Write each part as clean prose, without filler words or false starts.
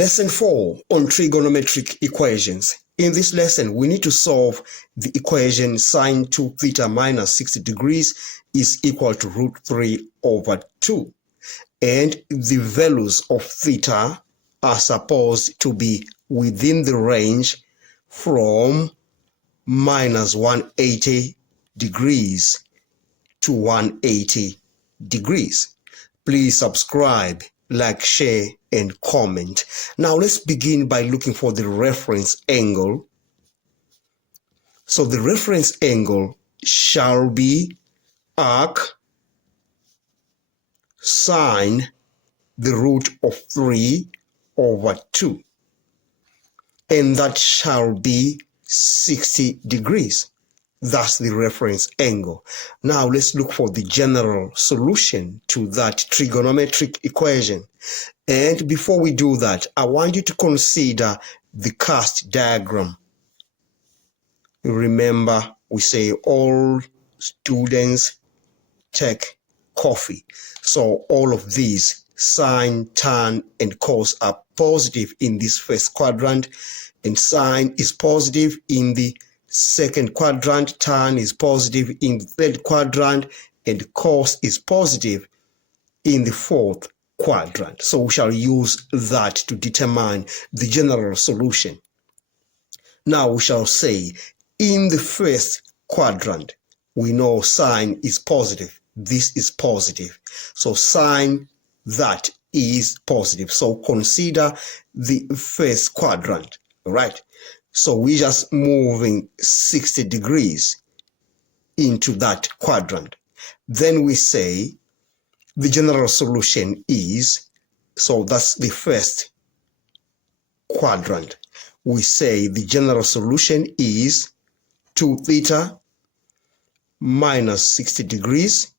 Lesson 4 on trigonometric equations. In this lesson, we need to solve the equation sine 2 theta minus 60 degrees is equal to root 3 over 2. And the values of theta are supposed to be within the range from minus 180 degrees to 180 degrees. Please subscribe, like, share, and comment. Now let's begin by looking for the reference angle. So the reference angle shall be arc sine the root of 3 over 2. And that shall be 60 degrees. That's the reference angle. Now let's look for the general solution to that trigonometric equation. And before we do that, I want you to consider the cast diagram. Remember, we say all students take coffee. So all of these, sine, tan, and cos, are positive in this first quadrant, and sine is positive in the second quadrant, tan is positive in the third quadrant, and cos is positive in the fourth quadrant. So we shall use that to determine the general solution. Now we shall say in the first quadrant, we know sine is positive. This is positive. So sine that is positive. So consider the first quadrant, all right? So we're just moving 60 degrees into that quadrant. Then we say the general solution is, so that's the first quadrant. We say the general solution is 2 theta minus 60 degrees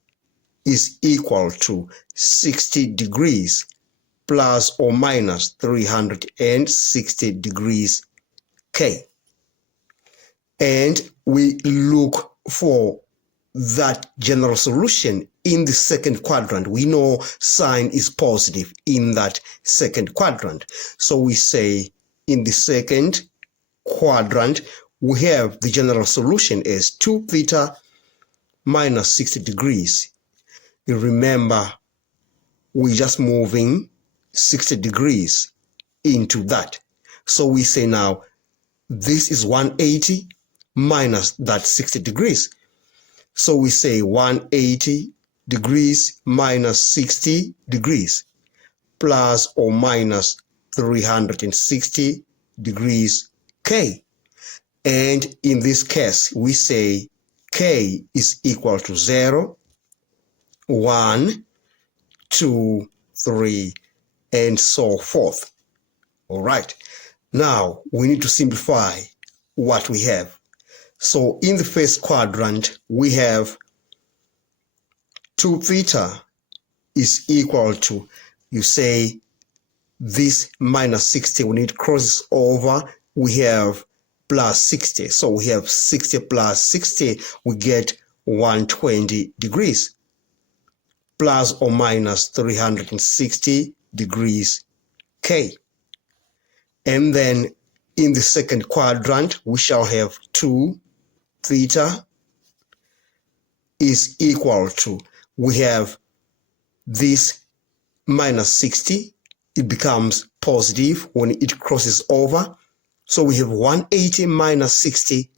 is equal to 60 degrees plus or minus 360 degrees K. And we look for that general solution in the second quadrant. We know sine is positive in that second quadrant. So we say in the second quadrant, we have the general solution as 2 theta minus 60 degrees. You remember, we're just moving 60 degrees into that. So we say now, this is 180 minus that 60 degrees. So we say 180 degrees minus 60 degrees plus or minus 360 degrees K. And in this case, we say K is equal to 0, 1, 2, 3, and so forth. All right. Now, we need to simplify what we have. So in the first quadrant, we have 2 theta is equal to, you say, this minus 60, when it crosses over, we have plus 60. So we have 60 plus 60, we get 120 degrees, plus or minus 360 degrees K. And then in the second quadrant, we shall have 2 theta is equal to, we have this minus 60, it becomes positive when it crosses over. So we have 180 minus 60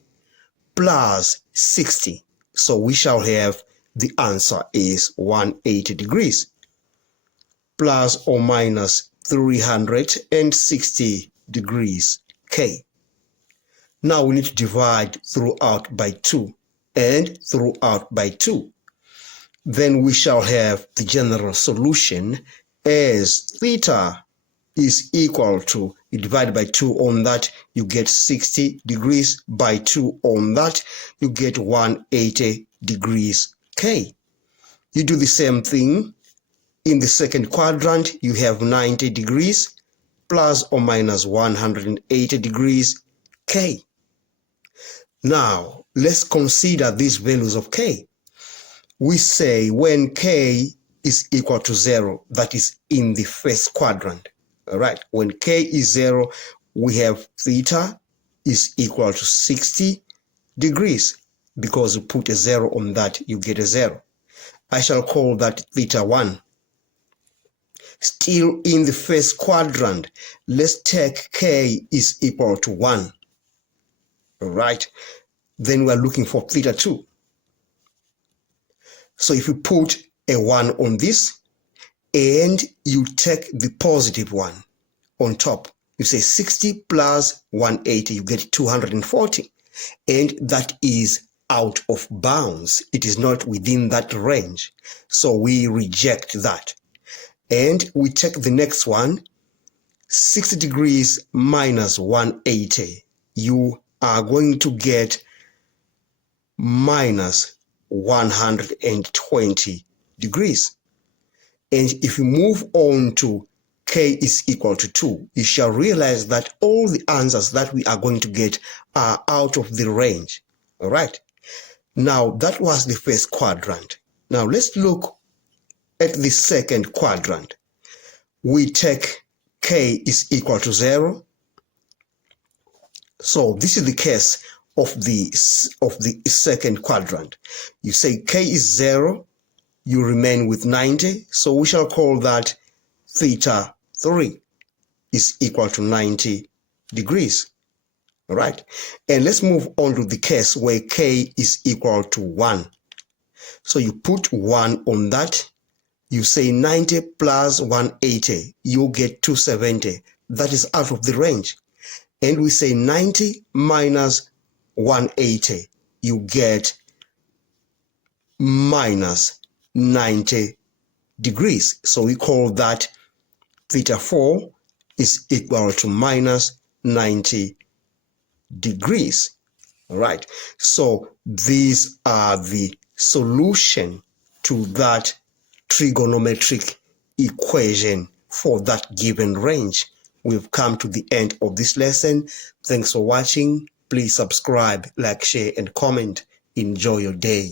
plus 60. So we shall have the answer is 180 degrees plus or minus 360 degrees K. Now we need to divide throughout by 2 and throughout by 2. Then we shall have the general solution as theta is equal to, you divide by 2 on that, you get 60 degrees, by 2 on that, you get 180 degrees K. You do the same thing in the second quadrant, you have 90 degrees plus or minus 180 degrees K. Now, let's consider these values of K. We say when K is equal to 0, that is in the first quadrant, All right, when k is 0, we have theta is equal to 60 degrees. Because you put a 0 on that, you get a 0. I shall call that theta 1. Still in the first quadrant, let's take k is equal to 1. All right, then we are looking for theta 2. So if you put a 1 on this, and you take the positive 1 on top, you say 60 plus 180, you get 240. And that is out of bounds. It is not within that range. So we reject that. And we take the next one, 60 degrees minus 180. You are going to get minus 120 degrees. And if you move on to k is equal to 2, you shall realize that all the answers that we are going to get are out of the range. All right. Now, that was the first quadrant. Now, let's look at the second quadrant. We take k is equal to 0. So this is the case of the second quadrant. You say k is 0, you remain with 90. So we shall call that theta 3 is equal to 90 degrees. All right. And let's move on to the case where k is equal to 1. So you put 1 on that. You say 90 plus 180, you get 270. That is out of the range. And we say 90 minus 180, you get minus 90 degrees. So we call that theta 4 is equal to minus 90 degrees. All right. So these are the solution to that trigonometric equation for that given range. We've come to the end of this lesson. Thanks for watching. Please subscribe, like, share, and comment. Enjoy your day.